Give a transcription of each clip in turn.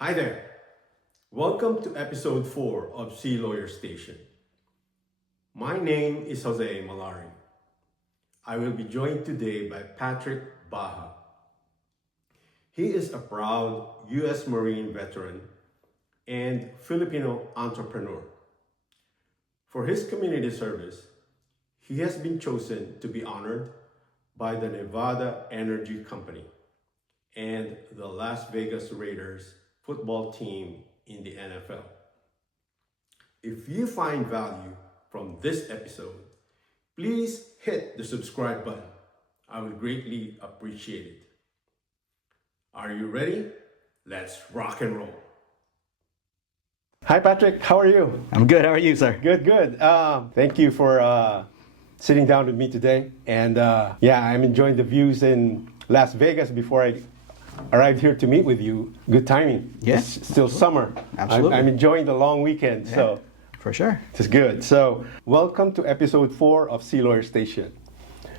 Hi there. Welcome to episode 4 of Sea Lawyer Station. My name is Jose Mallari. I will be joined today by Patrick Baja. He is a proud U.S. Marine veteran and Filipino entrepreneur. For his community service, he has been chosen to be honored by the Nevada Energy Company and the Las Vegas Raiders football team in the NFL. If you find value from this episode, please hit the subscribe button. I would greatly appreciate it. Are you ready? Let's rock and roll. Hi, Patrick. How are you? I'm good. How are you, sir? Good. Thank you for sitting down with me today. And I'm enjoying the views in Las Vegas before I arrived here to meet with you. Good timing. Yes. It's still summer. Absolutely. I'm enjoying the long weekend. Yeah, so for sure. it's good. So welcome to episode 4 of Sea Lawyer Station.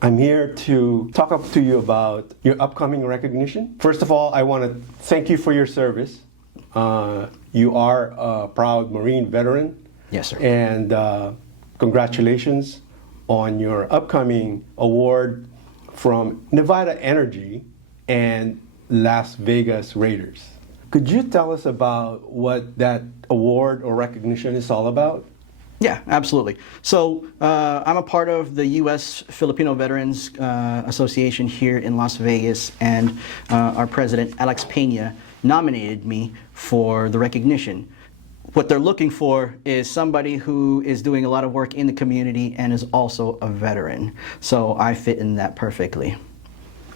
I'm here to talk up to you about your upcoming recognition. First of all, I want to thank you for your service. You are a proud Marine veteran. Yes, sir. And congratulations on your upcoming award from Nevada Energy and Las Vegas Raiders. Could you tell us about what that award or recognition is all about? Yeah, absolutely. So I'm a part of the U.S. Filipino Veterans Association here in Las Vegas, and our president, Alex Pena, nominated me for the recognition. What they're looking for is somebody who is doing a lot of work in the community and is also a veteran. So I fit in that perfectly.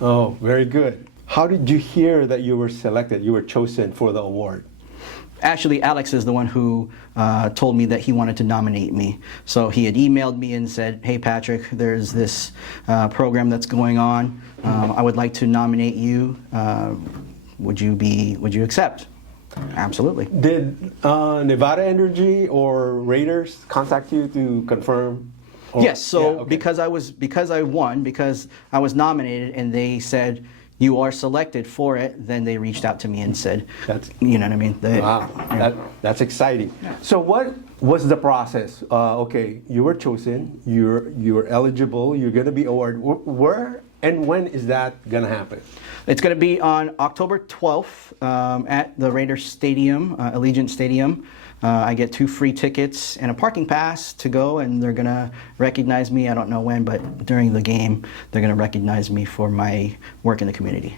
Oh, very good. How did you hear that you were selected, you were chosen for the award? Actually, Alex is the one who told me that he wanted to nominate me. So he had emailed me and said, "Hey Patrick, there's this program that's going on. I would like to nominate you. Would you accept?" Absolutely. Did Nevada Energy or Raiders contact you to confirm? Yes. So Yeah, okay. because I won, because I was nominated, and they said you are selected for it, then they reached out to me and said, you know what I mean? Wow, that's exciting. Yeah. So what was the process? Okay, you were chosen, you're eligible, you're going to be awarded. Where and when is that going to happen? It's going to be on October 12th at the Raiders Stadium, Allegiant Stadium. I get 2 free tickets and a parking pass to go, and they're going to recognize me. I don't know when, but during the game, they're going to recognize me for my work in the community.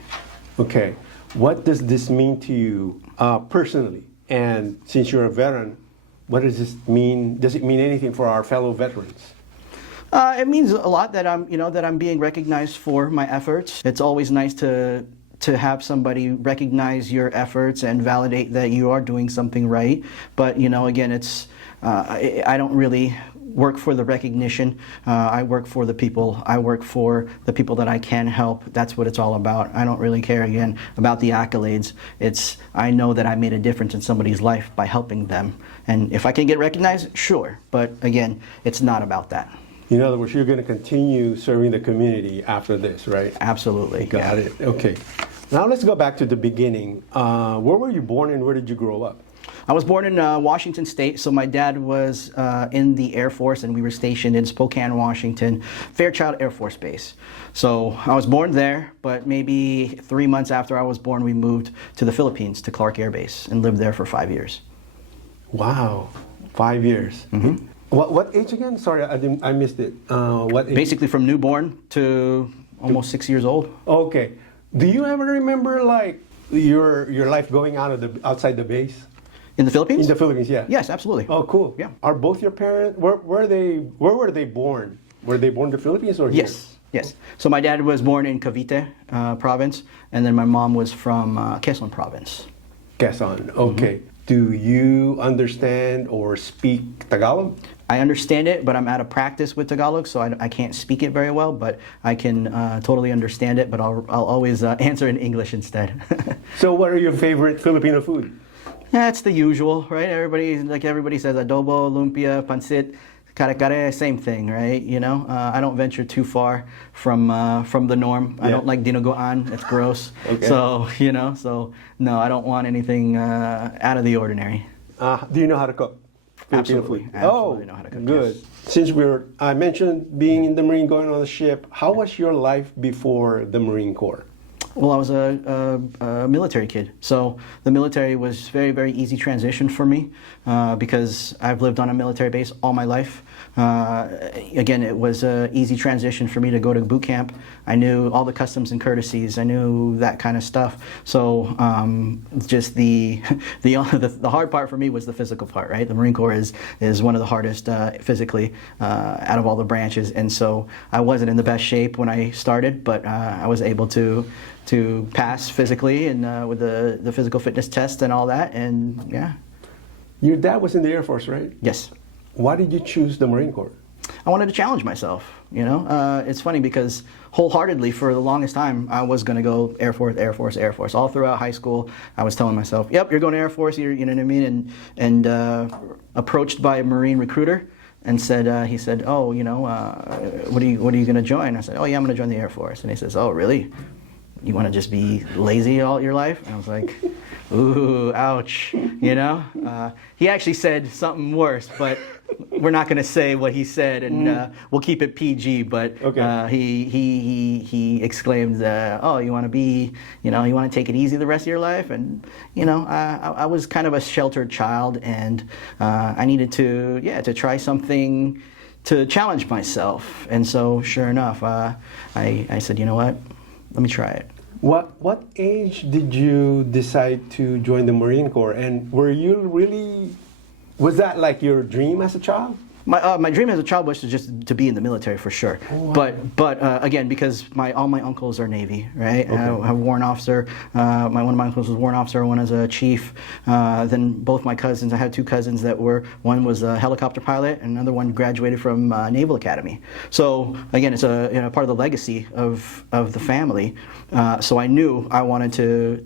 Okay. What does this mean to you personally? And since you're a veteran, what does this mean? Does it mean anything for our fellow veterans? It means a lot that I'm being recognized for my efforts. It's always nice to have somebody recognize your efforts and validate that you are doing something right. But again, it's I don't really work for the recognition. I work for the people. I work for the people that I can help. That's what it's all about. I don't really care, again, about the accolades. I know that I made a difference in somebody's life by helping them. And if I can get recognized, sure. But again, it's not about that. In other words, you're going to continue serving the community after this, right? Absolutely. Got it. Okay. Now let's go back to the beginning. Where were you born and where did you grow up? I was born in Washington State, so my dad was in the Air Force, and we were stationed in Spokane, Washington, Fairchild Air Force Base. So I was born there, but maybe 3 months after I was born, we moved to the Philippines, to Clark Air Base, and lived there for 5 years. Wow, 5 years. Mm-hmm. What age again? Sorry, I missed it. What age? Basically from newborn to almost 6 years old. Okay. Do you ever remember like your life going outside the base? In the Philippines? In the Philippines, yeah. Yes, absolutely. Oh, cool. Yeah. Are both your parents? Where were they born? Were they born in the Philippines or here? Yes. So my dad was born in Cavite province, and then my mom was from Quezon province. Quezon. Okay. Mm-hmm. Do you understand or speak Tagalog? I understand it, but I'm out of practice with Tagalog, so I can't speak it very well, but I can totally understand it, but I'll always answer in English instead. So what are your favorite Filipino food? Yeah, it's the usual, right? Everybody says adobo, lumpia, pancit, kare-kare, same thing, right? You know, I don't venture too far from the norm. I Yeah. don't like dinuguan. It's gross. Okay. So, you know, no, I don't want anything out of the ordinary. Do you know how to cook Filipino Absolutely. food? Absolutely know how to cook, Good. yes. Since I mentioned being in the Marine, going on the ship, how was your life before the Marine Corps? Well, I was a military kid, so the military was very, very easy transition for me because I've lived on a military base all my life. Again, it was an easy transition for me to go to boot camp. I knew all the customs and courtesies. I knew that kind of stuff. So just the hard part for me was the physical part, right? The Marine Corps is one of the hardest physically out of all the branches, and so I wasn't in the best shape when I started, but I was able to pass physically and with the physical fitness test and all that, and yeah. Your dad was in the Air Force, right? Yes. Why did you choose the Marine Corps? I wanted to challenge myself, you know. It's funny because wholeheartedly for the longest time I was going to go Air Force, Air Force, Air Force. All throughout high school I was telling myself, yep, you're going to Air Force, you know what I mean? And approached by a Marine recruiter and said, he said, oh, you know, what are you going to join? I said, oh yeah, I'm going to join the Air Force. And he says, oh really? You want to just be lazy all your life? And I was like, ooh, ouch, you know? He actually said something worse, but we're not going to say what he said, and we'll keep it PG, but Okay. he exclaimed, oh, you want to be, you know, you want to take it easy the rest of your life? And, you know, I was kind of a sheltered child, and I needed to try something to challenge myself. And so, sure enough, I said, you know what? Let me try it. What age did you decide to join the Marine Corps? And was that like your dream as a child? My dream as a child was to be in the military for sure. Oh, wow. But again, because all my uncles are Navy, right? Okay. I have a warrant officer. One of my uncles was a warrant officer. One is a chief. Then both my cousins. I had two cousins that one was a helicopter pilot, and another one graduated from Naval Academy. So again, it's part of the legacy of the family. So I knew I wanted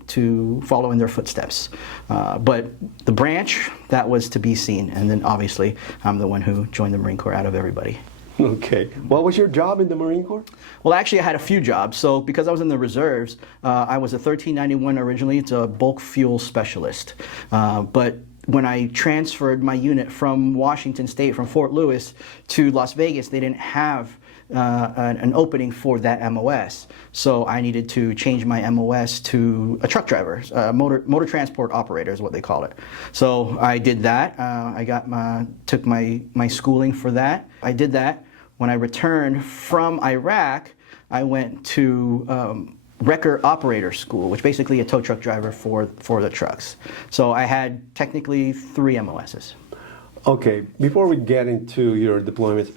to follow in their footsteps. But the branch, that was to be seen. And then obviously, I'm the one who joined the Marine Corps out of everybody. Okay. What was your job in the Marine Corps? Well, actually, I had a few jobs. So because I was in the reserves, I was a 1391 originally. It's a bulk fuel specialist. But when I transferred my unit from Washington State, from Fort Lewis to Las Vegas, they didn't have an opening for that MOS. So I needed to change my MOS to a truck driver, motor transport operator is what they call it. So I did that. Took my schooling for that. I did that. When I returned from Iraq, I went to wrecker operator school, which basically a tow truck driver for the trucks. So I had technically 3 MOSs. Okay. Before we get into your deployments,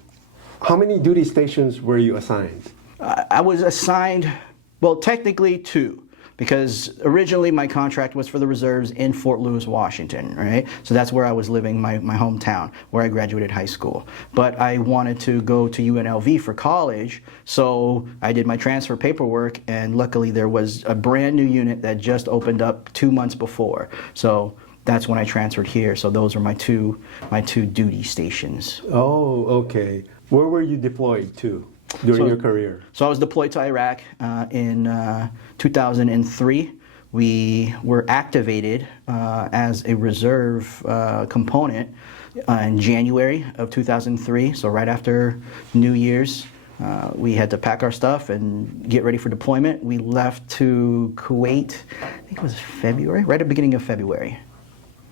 how many duty stations were you assigned? I was assigned, well, technically 2, because originally my contract was for the reserves in Fort Lewis, Washington, right? So that's where I was living, my hometown, where I graduated high school. But I wanted to go to UNLV for college, so I did my transfer paperwork, and luckily there was a brand new unit that just opened up 2 months before. So that's when I transferred here. So those were my two duty stations. Oh, okay. Where were you deployed to during your career? So I was deployed to Iraq in 2003. We were activated as a reserve component in January of 2003. So right after New Year's, we had to pack our stuff and get ready for deployment. We left to Kuwait, I think it was February, right at the beginning of February.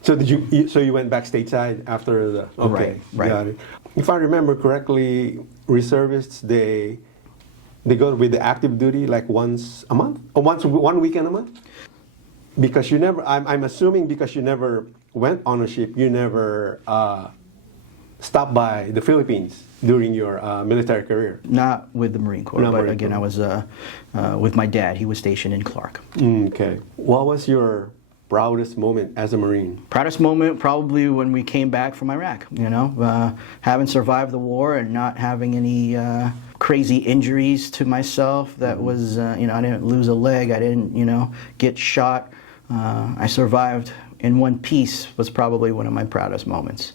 So you went back stateside after the okay, Right. Got it. If I remember correctly, reservists they go with the active duty like once a month or one weekend a month. Because you never, I'm assuming because you never went on a ship, you never stopped by the Philippines during your military career. Not with the Marine Corps, Not but Marine again, Corps. I was with my dad. He was stationed in Clark. Okay. What was your proudest moment as a Marine? Proudest moment probably when we came back from Iraq, you know, having survived the war and not having any crazy injuries to myself. That was, you know, I didn't lose a leg, I didn't, you know, get shot. I survived in one piece was probably one of my proudest moments.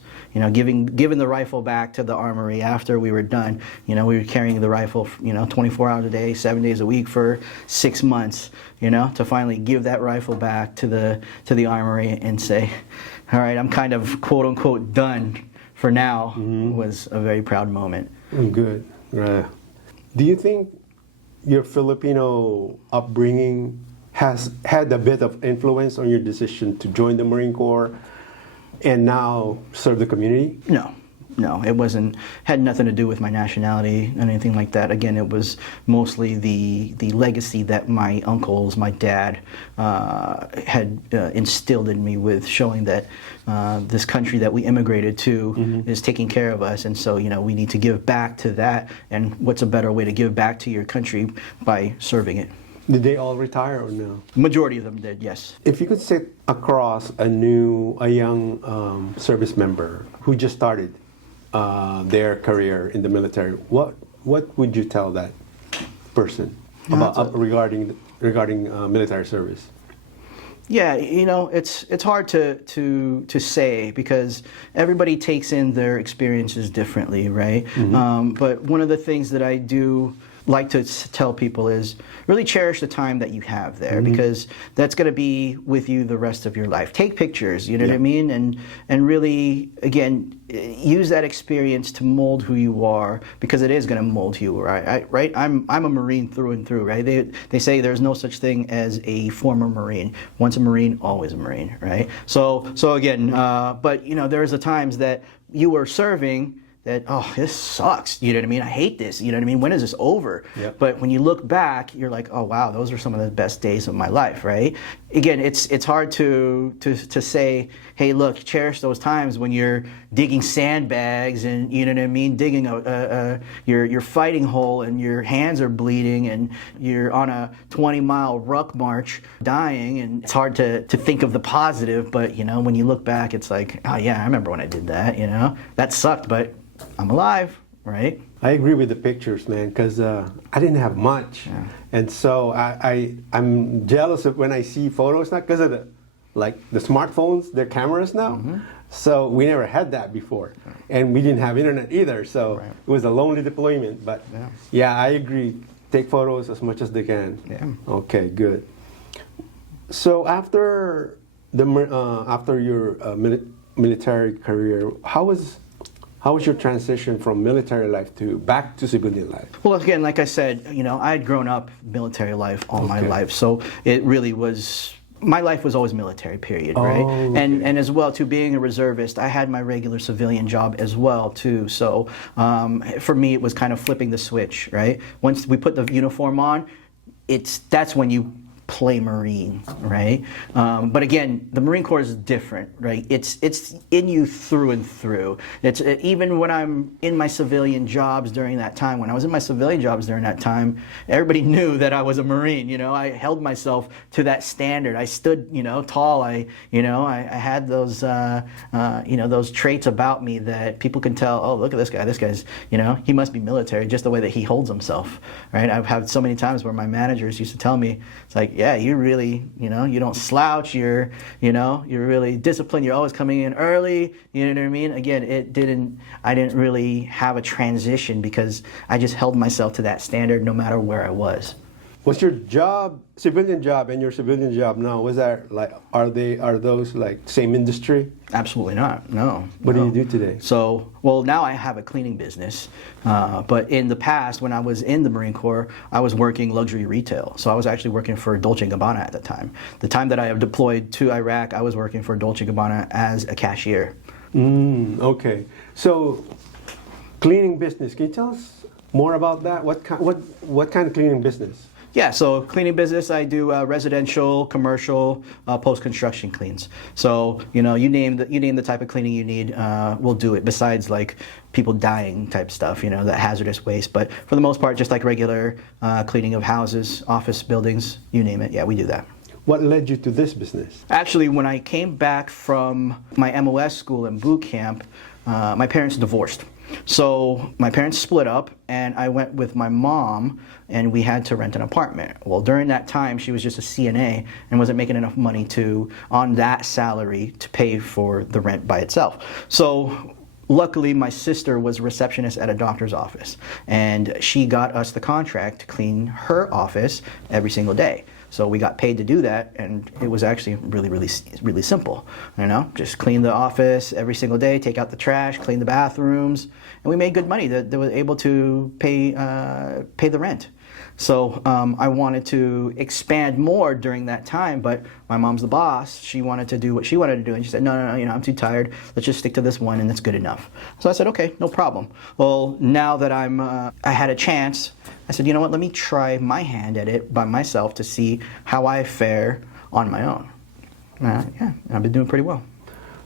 giving the rifle back to the armory after we were done. We were carrying the rifle, 24 hours a day, 7 days a week for 6 months. To finally give that rifle back to the armory and say, all right, I'm kind of quote unquote done for now, was a very proud moment. Good. Do you think your Filipino upbringing has had a bit of influence on your decision to join the Marine Corps and now serve the community? No, it had nothing to do with my nationality and anything like that. Again, it was mostly the legacy that my uncles, my dad, had instilled in me, with showing that this country that we immigrated to is taking care of us, and so we need to give back to that. And what's a better way to give back to your country by serving it? Did they all retire or no? Majority of them did, yes. If you could sit across a young service member who just started their career in the military, what would you tell that person about regarding military service? Yeah, it's hard to say, because everybody takes in their experiences differently, right? But one of the things that I do like to tell people is really cherish the time that you have there, because that's going to be with you the rest of your life. Take pictures, you know what I mean, and really, again, use that experience to mold who you are, because it is going to mold you, right? I'm a Marine through and through, right? They say there's no such thing as a former Marine. Once a Marine, always a Marine, right? So again, but there's the times that you were serving that, oh, this sucks, you know what I mean? I hate this, you know what I mean? When is this over? Yep. But when you look back, you're like, oh wow, those are some of the best days of my life, right? Again, it's hard to say, hey, look, cherish those times when you're digging sandbags and, you know what I mean, digging your fighting hole and your hands are bleeding and you're on a 20-mile ruck march dying, and it's hard to think of the positive, but when you look back, it's like, oh yeah, I remember when I did that, that sucked, but I'm alive, right? I agree with the pictures, man, because I didn't have much, and so I'm jealous of when I see photos, not because of the smartphones, their cameras now. So we never had that before, and we didn't have internet either. So it was a lonely deployment. But yeah, I agree. Take photos as much as they can. Yeah. Okay, good. So after your military career, how was your transition from military life back to civilian life? Well, again, like I said, I had grown up military life all my life, so it really was. My life was always military, period, right? Okay. And as well, too, being a reservist, I had my regular civilian job as well, too. So for me, it was kind of flipping the switch, right? Once we put the uniform on, that's when you play Marine, right? But again, the Marine Corps is different, right? It's in you through and through. It's even when I'm in my civilian jobs during that time. When I was in my civilian jobs during that time, everybody knew that I was a Marine. I held myself to that standard. I stood, tall. I had those, those traits about me that people can tell. Oh, look at this guy. This guy's, he must be military. Just the way that he holds himself, right? I've had so many times where my managers used to tell me, it's like, yeah, you really, you don't slouch. You're really disciplined. You're always coming in early. You know what I mean? Again, I didn't really have a transition because I just held myself to that standard no matter where I was. Was your job, civilian job, and your civilian job now, are those same industry? Absolutely not, no. What do you do today? So, well, now I have a cleaning business, but in the past, when I was in the Marine Corps, I was working luxury retail. So I was actually working for Dolce & Gabbana at the time. The time that I have deployed to Iraq, I was working for Dolce & Gabbana as a cashier. Okay. So, cleaning business, can you tell us more about that? What kind of cleaning business? Yeah, so cleaning business, I do residential, commercial, post-construction cleans. So you name the type of cleaning you need, we'll do it. Besides people dying type stuff, the hazardous waste. But for the most part, just regular cleaning of houses, office buildings, you name it. Yeah, we do that. What led you to this business? Actually, when I came back from my MOS school and boot camp, my parents divorced. So my parents split up, and I went with my mom, and we had to rent an apartment. Well, during that time, she was just a CNA and wasn't making enough money on that salary to pay for the rent by itself. So luckily, my sister was a receptionist at a doctor's office, and she got us the contract to clean her office every single day. So we got paid to do that, and it was actually really simple. You know, just clean the office every single day, take out the trash, clean the bathrooms, and we made good money that was able to pay the rent. So I wanted to expand more during that time, but my mom's the boss. She wanted to do what she wanted to do, and she said, no, you know, I'm too tired. Let's just stick to this one, and that's good enough. So I said, okay, no problem. Well, now that I had a chance, I said, you know what, let me try my hand at it by myself to see how I fare on my own. Yeah, I've been doing pretty well.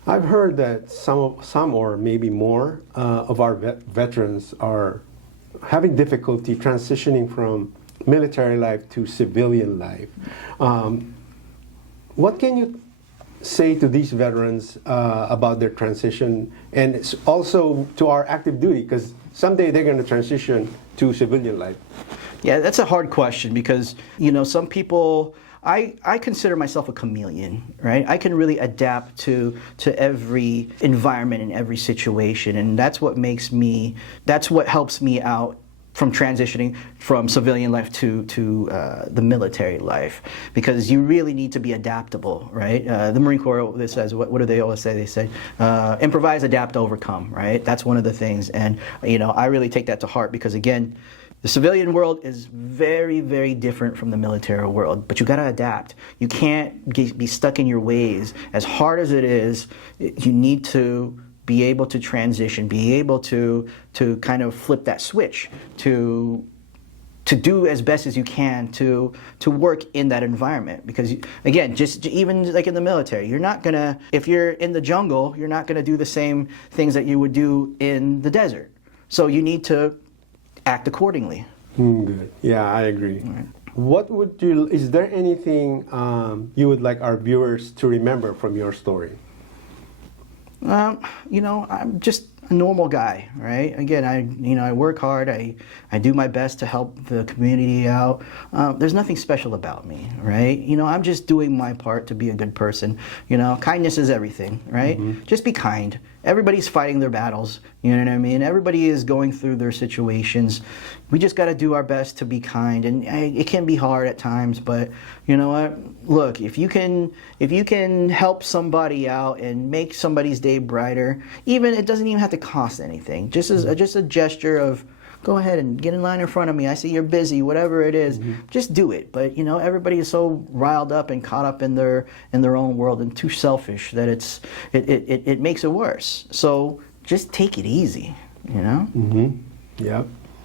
I've heard that some or maybe more of our veterans are having difficulty transitioning from military life to civilian life. What can you say to these veterans about their transition, and also to our active duty, because someday they're going to transition to civilian life? Yeah, that's a hard question because, you know, some people, I consider myself a chameleon, right? I can really adapt to every environment and every situation, and that's what helps me out from transitioning from civilian life to the military life, because you really need to be adaptable, right? The Marine Corps, this says, what do they always say? They say, improvise, adapt, overcome, right? That's one of the things, and you know, I really take that to heart because, again, the civilian world is very, very different from the military world, but you got to adapt. You can't be stuck in your ways. As hard as it is, you need to be able to transition, be able to kind of flip that switch, to do as best as you can to work in that environment. Because again, just even like in the military, you're not gonna, if you're in the jungle, you're not gonna do the same things that you would do in the desert. So you need to act accordingly. Good. Yeah, I agree. Right. Is there anything you would like our viewers to remember from your story? You know, I'm just a normal guy, right? Again, I work hard. I do my best to help the community out. There's nothing special about me, right? You know, I'm just doing my part to be a good person. You know, kindness is everything, right? Mm-hmm. Just be kind. Everybody's fighting their battles, you know what I mean? Everybody is going through their situations. We just got to do our best to be kind, and it can be hard at times, but you know what? Look, if you can help somebody out and make somebody's day brighter, it doesn't even have to cost anything. Just a gesture of, go ahead and get in line in front of me. I see you're busy, whatever it is, just do it. But you know, everybody is so riled up and caught up in their own world and too selfish that it makes it worse. So just take it easy, you know? Mm-hmm. Yeah.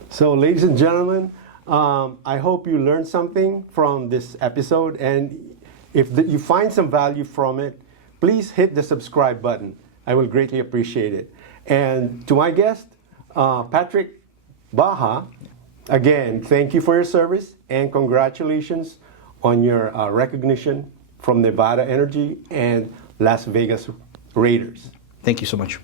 So ladies and gentlemen, I hope you learned something from this episode, and if you find some value from it, please hit the subscribe button. I will greatly appreciate it. And to my guest, Patrick Baja, again, thank you for your service and congratulations on your recognition from Nevada Energy and Las Vegas Raiders. Thank you so much.